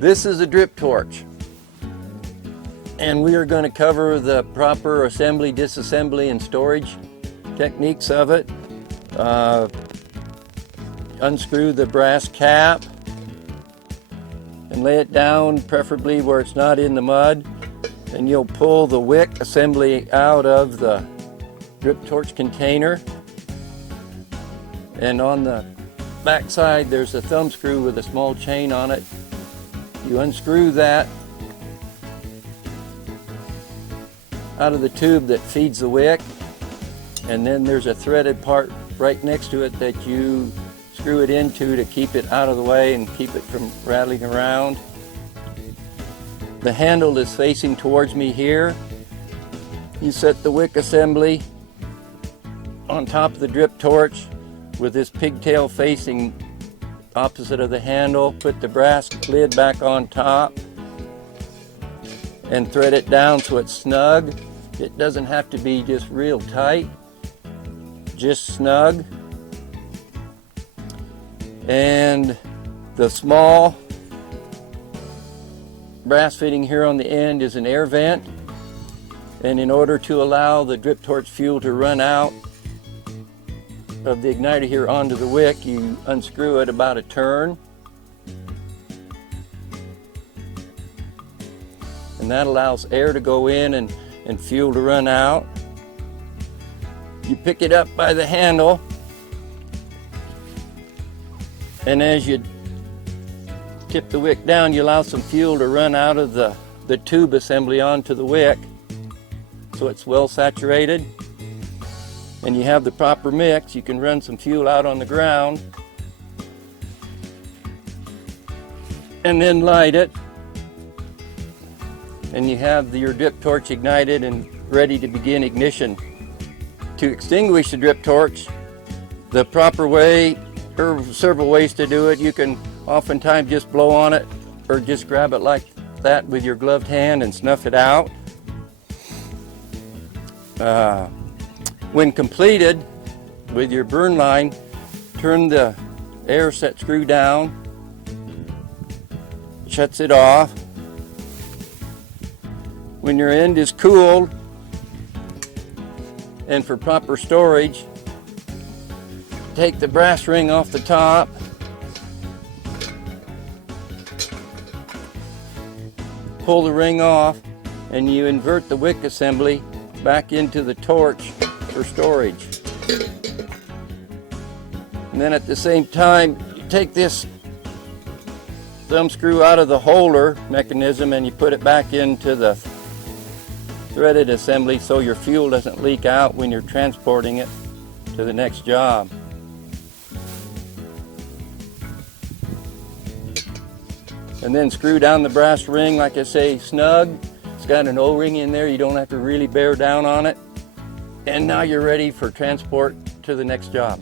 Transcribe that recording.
This is a drip torch, and we are going to cover the proper assembly, disassembly, and storage techniques of it. Unscrew the brass cap and lay it down, preferably where it's not in the mud, and you'll pull the wick assembly out of the drip torch container. And on the back side there's a thumb screw with a small chain on it. You unscrew that out of the tube that feeds the wick, and then there's a threaded part right next to it that you screw it into to keep it out of the way and keep it from rattling around. The handle is facing towards me here. You set the wick assembly on top of the drip torch with this pigtail facing opposite of the handle. Put the brass lid back on top and thread it down so it's snug. It doesn't have to be just real tight, just snug. And the small brass fitting here on the end is an air vent, and in order to allow the drip torch fuel to run out of the igniter here onto the wick, you unscrew it about a turn, and that allows air to go in and fuel to run out. You pick it up by the handle, and as you tip the wick down, you allow some fuel to run out of the tube assembly onto the wick so it's well saturated. And you have the proper mix. You can run some fuel out on the ground and then light it, and you have your drip torch ignited and ready to begin ignition. To extinguish the drip torch, the proper way, or several ways to do it. You can oftentimes just blow on it or just grab it like that with your gloved hand and snuff it out. When completed with your burn line, turn the air set screw down, shuts it off. When your end is cooled, and for proper storage, take the brass ring off the top, pull the ring off, and you invert the wick assembly back into the torch for storage. And then at the same time, you take this thumb screw out of the holder mechanism and you put it back into the threaded assembly so your fuel doesn't leak out when you're transporting it to the next job. And then screw down the brass ring, like I say, snug. It's got an O-ring in there, you don't have to really bear down on it. And now you're ready for transport to the next job.